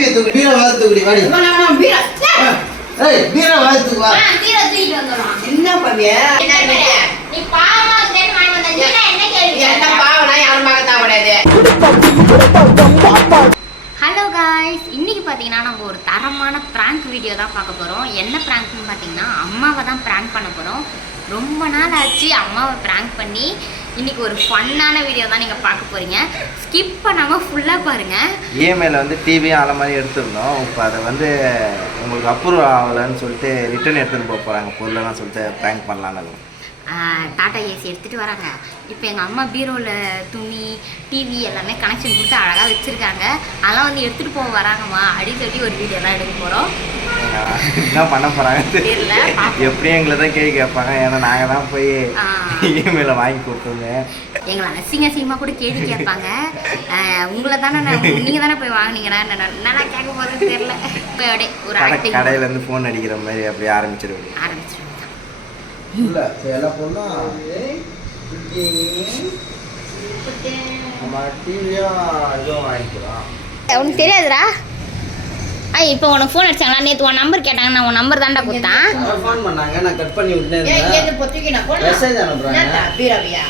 TV தூக்கு பீரோ வாத்துக்குடி வாடி பீரோ ஏய் பீரோ வாத்துக்கு வா பீரோ தூக்கிட்டு வந்துறோம் என்ன பவிய நீ பாவமா தேடி வாங்கி வந்தீங்க என்ன கேள்வி என்ன பாவனா யாரும் பார்க்க தேவையில்லை ஹலோ गाइस இன்னைக்கு பாத்தீங்கன்னா நம்ம ஒரு தரமான பிராங்க் வீடியோ தான் பார்க்க போறோம் என்ன பிராங்க்னு பாத்தீங்கன்னா அம்மாவை தான் பிராங்க் பண்ண போறோம் ரொம்ப நாள் ஆச்சு அம்மாவை பிராங்க் பண்ணி இன்னைக்கு ஒரு ஃபன்னான வீடியோ தான் நீங்க பார்க்க போறீங்க ஸ்கிப் பண்ணாம ஃபுல்லா பாருங்க இஎம்ஐல வந்து டிவி ஆல மாதிரி எடுத்துருந்தோம் இப்போ அதை வந்து உங்களுக்கு அப்ரூவ் ஆகலைன்னு சொல்லிட்டு ரிட்டர்ன் எடுத்துன்னு போக போறாங்க பொருளெல்லாம் சொல்லிட்டு பிராங்க் பண்ணலான்னு டாடா ஏசி எடுத்துகிட்டு வராங்க இப்போ எங்கள் அம்மா பீரோவில் துணி டிவி எல்லாமே கனெக்ஷன் கொடுத்து அழகாக வச்சுருக்காங்க அதெல்லாம் வந்து எடுத்துகிட்டு போக வராங்கம்மா அடிக்கடி ஒரு வீடியோலாம் எடுக்க போகிறோம் என்ன பண்ண போகிறாங்க தெரியல எப்படியும் எங்களை தான் கேள்வி கேட்பாங்க ஏன்னா நாங்கள் தான் போய் இஎம்ஐல வாங்கி கொடுத்தோங்க எங்களை அசிங்கமாக கூட கேள்வி கேட்பாங்க உங்களை தானே நீங்கள் தானே போய் வாங்கினீங்கன்னா நல்லா கேட்க போகிறதுன்னு தெரியல இப்போ அப்படியே ஒரு கடையிலேருந்து ஃபோன் அடிக்கிற மாதிரி அப்படியே ஆரம்பிச்சிருவோம் இல்லை எல்லாம் பொண்ணும் நம்ம டிவியும் இதுவும் வாங்கிக்கலாம் உனக்கு தெரியாதுடா இப்போ உனக்கு ஃபோன் அடிச்சாங்களா நேற்று உன் நம்பர் கேட்டாங்க நான் உன் நம்பர் தாண்டா கொடுத்தேன் ஃபோன் பண்ணாங்க நான் கட் பண்ணி விட்டேன் மெசேஜ் அனுப்புறாங்க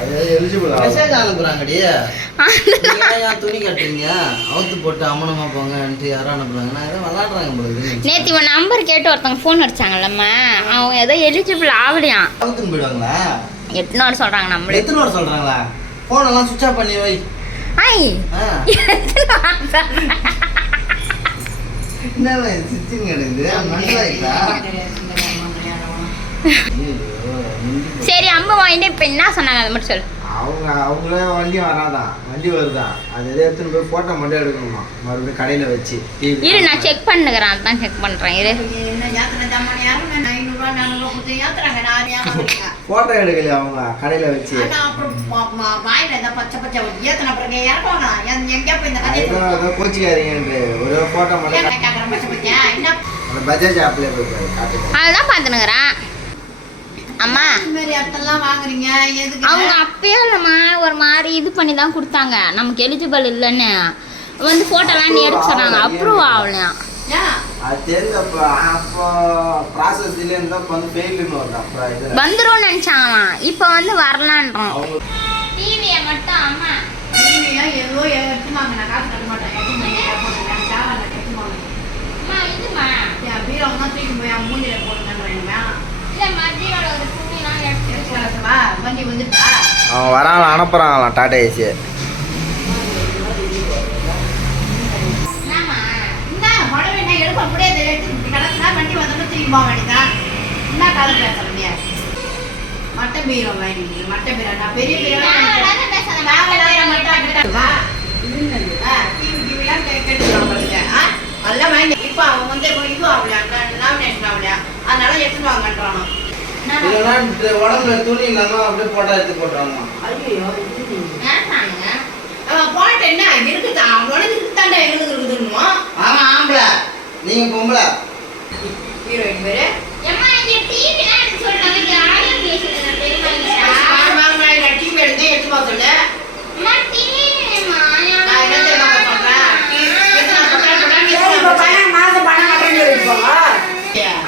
அது எலிஜிபிள் மெசேஜ் அனுப்புறாங்கடி ஏன் துணி கட்டுறீங்க அவுத்து போட்டு அம்மனமா போங்கன்ட்டு யாரும் அனுப்புறாங்க நான் ஏதோ விளாடுறாங்க போல நேற்று உன் நம்பர் கேட்டு ஒருத்தவங்க ஃபோன் அடிச்சாங்கல்லம்மா அவங்க ஏதோ எலிஜிபிள் ஆகலையா அவுத்துன்னு போயிடுவாங்களா எத்தனை வாரம் சொல்கிறாங்க நம்மளே எத்தனை வாரம் சொல்கிறாங்களா ஃபோனெல்லாம் சுவிட்ச் ஆஃப் பண்ணி வை என்ன சிச்சிங் எடுக்குது மனசாயிட்டா சரி அம்மா வாங்கிட்டு இப்போ என்ன சொன்னாங்க அதை மட்டும் சொல்லு அவங்களே வண்டி வராதான் வண்டி வருதான் அது எதை எடுத்துன்னு போய் ஃபோட்டோ மட்டும் எடுக்கணுமா மறுபடியும் கடையில் வச்சு இரு நான் செக் பண்ணுகிறேன் அதான் செக் பண்ணுறேன் இரு ஃபோட்டோ எடுக்கலையா அவங்க கடையில் வச்சு ஏதோ கோச்சிக்காதீங்கன்று ஒரு ஃபோட்டோ மட்டும் அந்த பஜாஜ் ஆப்லேயே போய் அதுதான் பார்த்துனுக்குறேன் அம்மா அவங்க அப்பயே இல்லைம்மா ஒரு மாதிரி இது பண்ணி தான் கொடுத்தாங்க நமக்கு எலிஜிபிள் இல்லைன்னு வந்து ஃபோட்டோலாம் நீ எடுக்க சொன்னாங்க அப்ரூவ் ஆகலையா வந்துடும் நினைச்சாங்களாம் இப்போ வந்து வரலான்றோம் டிவியை மட்டும் அம்மா ஏதோ எடுத்துமாங்க நான் காசு கட்ட மாட்டேன் இதுமா பீரோ தான் தூக்கி போய் மூஞ்சில போட்டுங்கன்றீங்க அவன் வராங்களா அனுப்புறாங்களாம் டாடா ஏசியை மட்ட பீரோ மட்ட பீரோ நான் பெரிய பீரோ எல்லாம் வாங்கி இப்போ அவன் வந்து இது ஆகலையா நாமினேஷன் ஆகலையா அதனால எடுத்துட்டு வாங்கன்றானோ உடம்புல துணி இல்லாம அப்படியே போட்டா எடுத்து போட்டுறாங்க போட்ட என்ன இருக்குதா உனக்கு இருக்குதாண்டா எங்களுக்கு இருக்குதுன்னு ஆமா ஆம்பளை நீங்க பொம்பளை ஹீரோயின் பேரு அம்மா இந்த டிவி நான் சொல்றாங்க யாரோ பேசுறது நான் தெரியுமா மாமா இந்த டிவி எடுத்து வா சொல்லு அம்மா டிவி மாயா நான் என்ன தெரியுமா சொல்றேன் எத்தனை பணம் நீ இப்போ பணம் மாசம் பணம் கட்டணும் இருப்பாங்க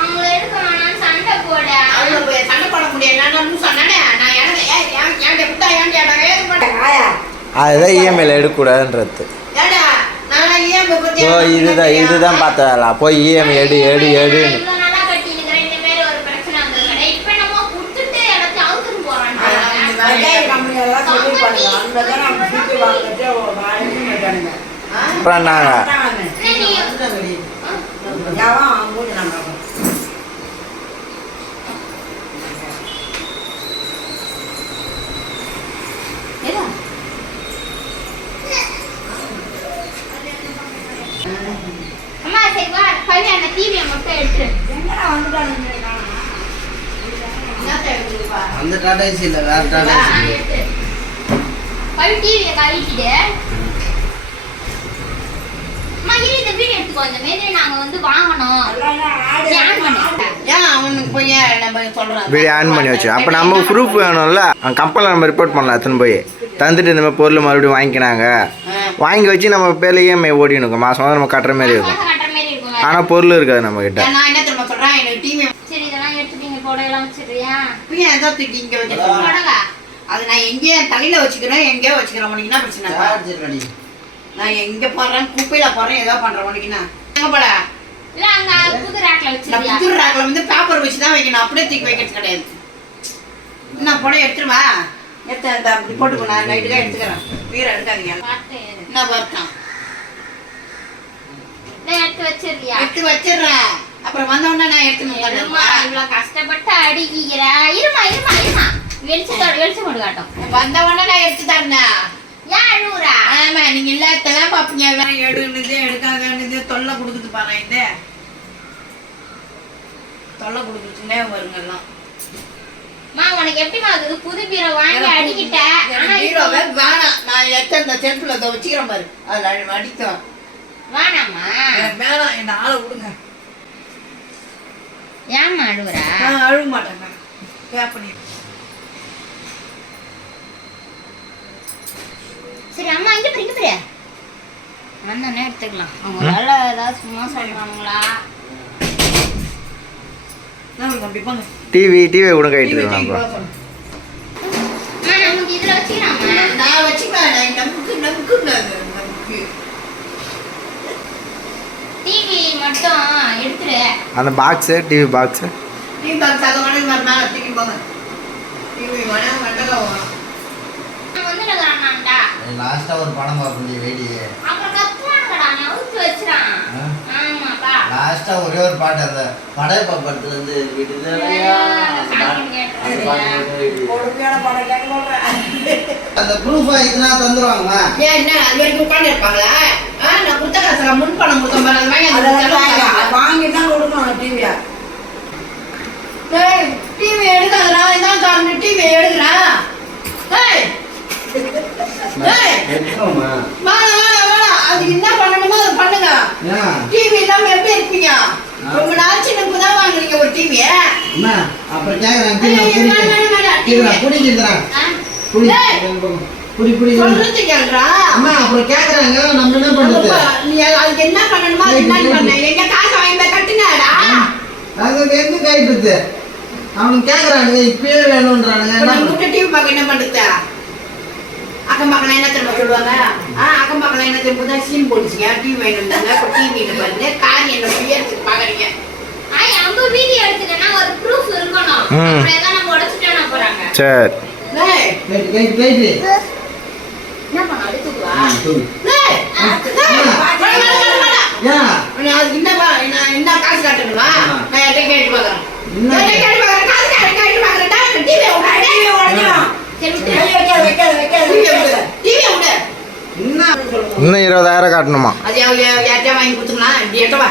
அவங்க எடுக்கறானா சண்டை போட அவங்க போய் சண்டை போட முடியல நான் சொன்னனே நான் எனக்கு ஏன் டெப்டா ஏன் கேட்டாங்க ஏது பண்ண ஆயா அதுதான் இஎம்ஐல எடுக்க கூடாதுன்றது ஏடா நான் இஎம்ஐ பத்தி இதுதான் பார்த்தா போய் இஎம்ஐ எடு நல்லா கட்டி இருக்கறேன் இந்த மாதிரி ஒரு பிரச்சனை வந்ததுடா இப்போ நம்ம குடுத்துட்டு எல்லாத்தையும் அவுத்துட்டு போறாங்க வர்க்கை கம்பெனி எல்லாம் சொல்லி பாருங்க அந்த தான் நம்ம சீட்டு வாங்கிட்டு வாங்கி மாட்டானுங்க அப்புறம் நாங்க யாவா மூணு நம்ம ஏடா அம்மா சரி வா பவி அந்த டிவியை மட்டும் எடுத்து எங்கடா வந்துட்டானுங்க அந்த டாடா ஏசி இல்ல வேற டாடா ஏசி பவி டிவியை கழிச்சிட்டு அம்மா இந்த வீடியோ எடுத்துக்கோ இந்த மாதிரி நாங்க வந்து வாங்கணும் ஏன் அவனுக்கு போய் நம்ம சொல்றோம் வீடியோ ஆன் பண்ணி வச்சு அப்ப நம்ம ப்ரூஃப் வேணும்ல கம்பெனில நம்ம ரிப்போர்ட் பண்ணலாம் எத்தனை போய் தந்துட்டு இந்த மாதிரி பொருள் மறுபடியும் வாங்கிக்கினாங்க. வாங்கி வச்சு நம்ம பேர்ல இஎம்ஐ ஓடின்னு இருக்கும். மாதம் நம்ம கட்டுற மாதிரி இருக்கும். ஆனால் பொருள் இருக்காது நம்மக்கிட்ட. நான் என்ன தெரியுமா சொல்கிறேன், எனக்கு டிவி சரி இதெல்லாம் எடுத்துட்டீங்க போடையெல்லாம் வச்சிடுறியா? ஏன் தான் தூக்கி இங்கே வச்சுருக்கேன். அது நான் எங்கேயே தலையில் வச்சுக்கிறேன், எங்கேயோ வச்சுக்கிறேன். உனக்கு என்ன பிரச்சனை? நான் எங்கே போடுறேன், குப்பையில் போடுறேன், ஏதோ பண்ணுறேன். உனக்குன்னா எங்கே போட? இல்ல அங்க புது ரேக்ல வச்சிருக்கியா? நான் புது ரேக்ல வந்து பேப்பர் வச்சு தான் வைக்கணும், அப்படியே தூக்கி வைக்கிறது கிடையாது. என்ன போட எடுத்துருவா? எடுத்து அப்படி போட்டுக்கோ. நான் நைட்டுக்காக எடுத்துக்கிறேன். வீர எடுக்காதீங்க. என்ன பார்த்தேன் எடுத்து வச்சிருக்கியா? எடுத்து வச்சிடுறேன். அப்புறம் வந்தோடனே நான் எடுத்து இவ்வளவு கஷ்டப்பட்டு அடிக்கிறா. இருமா இருமா இருமா வெளிச்சம் கொண்டு காட்டும். வந்தவொடனே நான் எடுத்து தரேன். ஏன் அழுவுறா? ஆமா, நீங்க எல்லாத்தெல்லாம் பாப்பீங்க. எடுனது எடுக்காதது தொல்லை கொடுக்குது பாரு. இந்த தொல்லை கொடுக்குதுன்னே வருங்க எல்லாம். மா உனக்கு எப்படி ஆகுது? புது பீரோ வாங்கி அடிக்கிட்ட. ஆனா ஹீரோவே வேணாம். நான் எடுத்த அந்த செல்ஃப்ல அதை வச்சுக்கிறேன் பாரு. அதில் அடிக்கும். வேணாமா? வேணாம், என்ன ஆளை விடுங்க. ஏம்மா அழுவுறா? நான் அழுக மாட்டேங்க. பண்ணி சரி அம்மா இங்க பிரிக்க வந்தோடனே எடுத்துக்கலாம். அவங்க வேலை ஏதாவது சும்மா சொல்றாங்களா? டிவி கூட கைட்டு இருக்காங்க. நமக்கு இதுல வச்சுக்கலாமா? நான் வச்சுக்கிறேன். நமக்கு டிவி மட்டும் எடுத்துரு. அந்த box TV box TV box அதை வேணும் மேலே தூக்கி போங்க. டிவி வேணும் வெண்டக்காவும் வந்துடுறான்டா. லாஸ்டா ஒரு படம் பார்க்கணும் வேடி. அப்புறம் கத்துவானுங்கடா, நீ அவுத்து வச்சிரான். ஆமாப்பா. லாஸ்டா ஒரே ஒரு பாட்டு அந்த படையப்பா படத்துல இருந்து விடுதலையா அந்த ப்ரூஃபா இதுனா தந்துருவாங்க. ஏன் என்ன அது வரைக்கும் உட்காந்து இருப்பாங்களா? நான் கொடுத்த காசுல முன் பணம் கொடுத்த மாதிரி வாங்கி தான் கொடுக்கணும். டிவியா டிவி எடுக்காதா? இதான் காரணம் டிவி எடுக்கிறேன். அதுக்கு என்ன பண்ணணுமோ அதை பண்ணுங்க. டிவி இல்லாம எப்படி இருப்பீங்க? ரொம்ப நாள் சின்னப்பு தான் வாங்குறீங்க ஒரு டிவிய. அப்புறம் கேக்குறாங்க நம்ம என்ன பண்றது? அதுக்கு என்ன பண்ணணுமோ அது பண்ண. எங்க காசை வாங்கி கட்டுங்கடா. அது எங்க கைட்டு அவனுக்கு கேக்குறானுங்க இப்பயே வேணும்ன்றானுங்க. நம்ம டிவி பார்க்க என்ன பண்றது? அக்கம் பக்கம் என்ன திரும்ப சொல்லுவாங்க. அக்கம் பக்கம் என்ன திரும்ப சீன் போட்டுச்சுங்க. டிவி வேணும்னாங்க. இப்போ டிவியில பாருங்க காரி என்ன எடுத்து பாக்குறீங்க. அவங்க வீடியோ எடுத்துட்டேன்னா ஒரு ப்ரூஃப் இருக்கணும். அப்புறம் ஏதோ நம்ம உடைச்சிட்டோம்னா போறாங்க. சரி என்ன பண்ண அடுத்துக்குவா? அதுக்கு என்ன காசு காட்டணுமா? நான் எட்ட கேட்டு பாக்குறேன். இன்னும் 20,000 காட்டணுமா? அது யார்கிட்ட வாங்கி கொடுத்துக்கலாம். இப்படி எட்டவா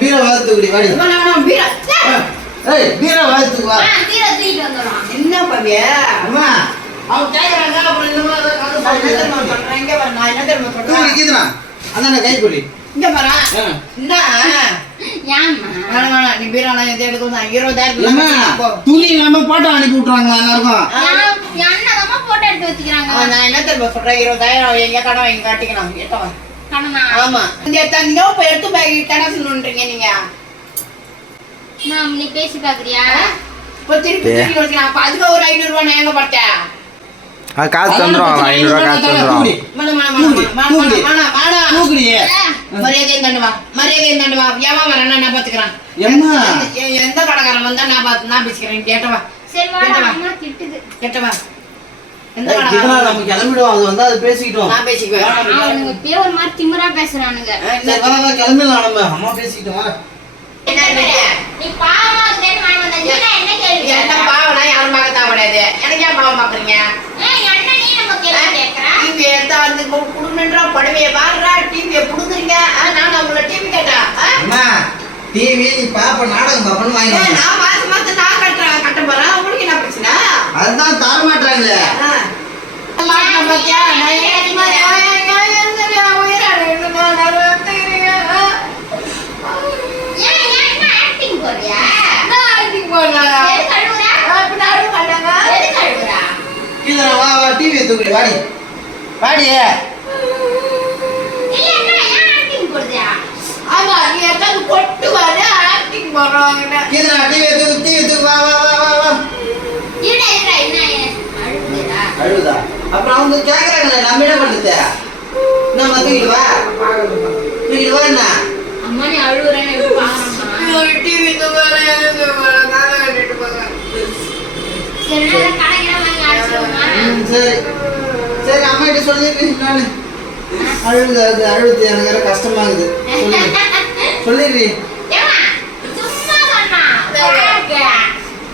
பீர வாழ்த்துக்குடி வாடி. பீர வாழ்த்துக்கு வா. என்ன பவிய அம்மா அவங்க கேக்குறாங்க. அப்புறம் இந்த மாதிரி சொல்றேன். இங்க வர நான் என்ன தெரியுமா சொல்றேன்? கீதுனா அதான் கைக்குடி இங்க பாரு. என்ன ஏம்மா நீ பீரானா எது எடுக்கணும்? 20,000 துணி நம்ம போட்டோ அனுப்பி விட்டுறாங்களா எல்லாருக்கும்? அண்ணாதமா போட்டோ எடுத்து வச்சுக்கிறாங்க. நான் என்ன தெரியுமா சொல்றேன்? 20,000 எங்க கடன் வாங்கி காட்டிக்கணும். எட்டவா கடனா? ஆமா. இந்த தந்தோ இப்ப எடுத்து போய் கடன் சொல்லுன்றீங்க நீங்க. நீ பேசி பாக்குறியா? இப்ப திருப்பி திருப்பி வச்சுக்கலாம். அப்ப அதுக்கு ஒரு 500 ரூபாய் நான் எங்க பார்த்தேன்? காசு தந்துருவாங்க. 500 காசு தந்துருவாங்க. மரியாதையும் தண்டுவா. மரியாதையும் தண்டுவா. ஏமா வரேன்னா நான் பாத்துக்கிறேன். எந்த கடைக்காரன் வந்தா நான் பேசிக்கிறேன். கேட்டவா சரி வாடா அம்மா திட்டுது. கேட்டவா எந்த நம்ம கிளம்பிடுவோம். அது வந்தா அது பேசிக்கிட்டோம். நான் பேசிக்குவேன். அவனுங்க இப்பயே ஒரு மாதிரி திமிரா பேசுறானுங்க. கிளம்பிடலாம் நம்ம. அம்மா பேசிக்கிட்டோம். நீ பாவமா இருக்கேன்னு வாங்கி வந்த. நீ என்ன கேள்வி? என்ன பாவனா யாரும் பார்க்க தேவையாது. எனக்கு ஏன் பாவம் பாக்குறீங்க? அண்ணனே நம்ம கேள்வி கேட்கறேன். டிவி எடுத்தா வந்து குடும்பன்றா படவையை பாடுறா. டிவியை புடுங்குறீங்க. நாங்க உங்களை டிவி கேட்டா டிவி நீ பாப்ப நாடகம் பாப்பன்னு வாங்கி நான் மாசம் நான் கட்ட போறேன். உங்களுக்கு என்ன பிரச்சனை? அதுதான் தர மாட்டாங்களே. பாத்தியா டிவி தூக்கிட்டு வாடி வாடி. இல்ல என்ன ஏன் ஆக்டிங் போடுறியா? ஆமா நீ ஏதாவது பொட்டு வர ஆக்டிங் பண்றாங்க. கீழே டிவி தூக்கு வா வா வா வா வா. இல்ல என்ன அழுகுதா? அழுதா? அப்புறம் அவங்க கேக்குறாங்களே நம்ம என்ன பண்றது? நம்ம தூக்கிட்டு வா தூக்கிட்டு வா. என்ன அம்மா நீ அழுகுறேன்னு எப்படி பாக்குறேன்னா டிவி தூக்குறேன் கால கட்டிட்டு போங்க. சரி நான் கடையில வாங்கி அடிச்சுடுமா? சரி சரி அம்மா கிட்ட சொல்லிடுறேன் நானு. அழுது எனக்கு வேற கஷ்டமா இருக்குது. சொல்லிடுறீ. ஏமா சும்மா சொன்னா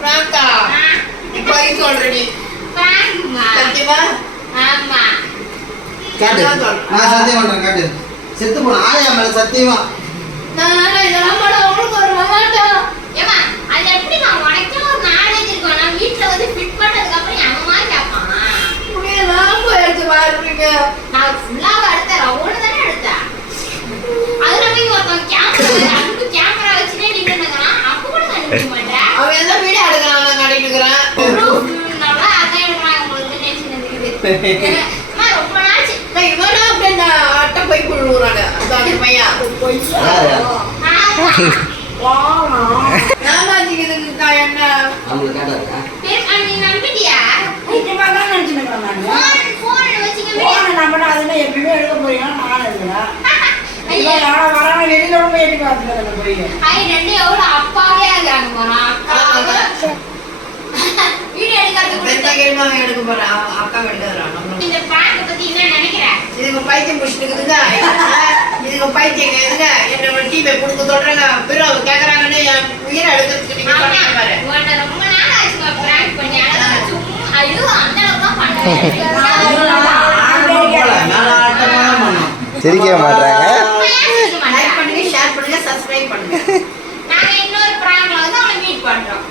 பிராங்கா போய் சொல்றடி பிராங்கா சத்தியமா? ஆமா காட்டு நான் சத்தியம் பண்றேன். காட்டு செத்து போன ஆயா மேல சத்தியமா. நான் இதெல்லாம் போட உங்களுக்கு ஒரு மாட்டோம். ஏமா அது எப்படி நான் உனக்கே ஒரு நாலேஜ் இருக்கும். நான் வீட்ல வந்து ஃபிட் பண்ணதுக்கு அப்புறம் என் அம்மா கேட்பான் புரியலாம் போயிடுச்சு பாருங்க. நான் ஃபுல்லா எடுத்தேன் ரவுண்ட் தானே எடுத்தேன். அது நம்ம ஒருத்தன் கேமரா அதுக்கு கேமரா வச்சுட்டே நின்னுக்கிறான். அப்போ கூட கண்டுபிடிக்க மாட்டேன். அவன் எந்த வீடியோ எடுக்கிறான் நான் கட்டிட்டுக்கிறேன். நல்லா அதான் எடுக்கிறான். உங்களுக்கு டென்ஷன் இருக்குது. அம்மா ரொம்ப நாச்சு நான் இவனா அப்படியே இந்த அட்டை போய் குழுவுறாங்க. அந்த பையன் ஏமாத்திக்கிறதுக்கா என்ன அவங்களுக்கு கேட்டாருக்கா? நீ நம்பிட்டியா? நிச்சயமா தான் நினைச்சுக்கிறேன் நான். போன் வச்சுக்க போன நம்பர் அதுல எப்பயுமே எடுக்க போறீங்கன்னா நான் எடுக்கிறேன். ஐயா யாரும் வராம வெளியில ரொம்ப எட்டி பார்த்துக்கிறேன் போய். ரெண்டு எவ்வளவு அப்பாவே ஆகிறாங்க போறான். வீடியோ எடுக்கிறதுக்கு எடுக்க போறேன். அக்கா எடுக்கிறான். இந்த பாட்டை பத்தி என்ன நினைக்கிற? இதுக்கு பைத்தியம் பிடிச்சிட்டுக்குதுங்க. இதுக்கு பைத்தியம் எதுங்க என்னோட டீமை கொடுத்து தொடுறாங்க. பிறகு கேக்குறாங்கன்னு என் உயிரை எடுக்கிறதுக்கு நீங்க சொன்னீங்க பாரு. உன்னை ரொம்ப நாள் ஆச்சுங்க பிராங்க் பண்ணி. சும்மா ஐயோ அந்த அளவுக்கு தான் பண்ணுவேன். சிரிக்க மாட்டாங்க. லைக் பண்ணுங்க, ஷேர் பண்ணுங்க, சப்ஸ்கிரைப் பண்ணுங்க. நாங்க இன்னொரு பிராங்க்ல வந்து அவங்களை மீட் பண்றோம்.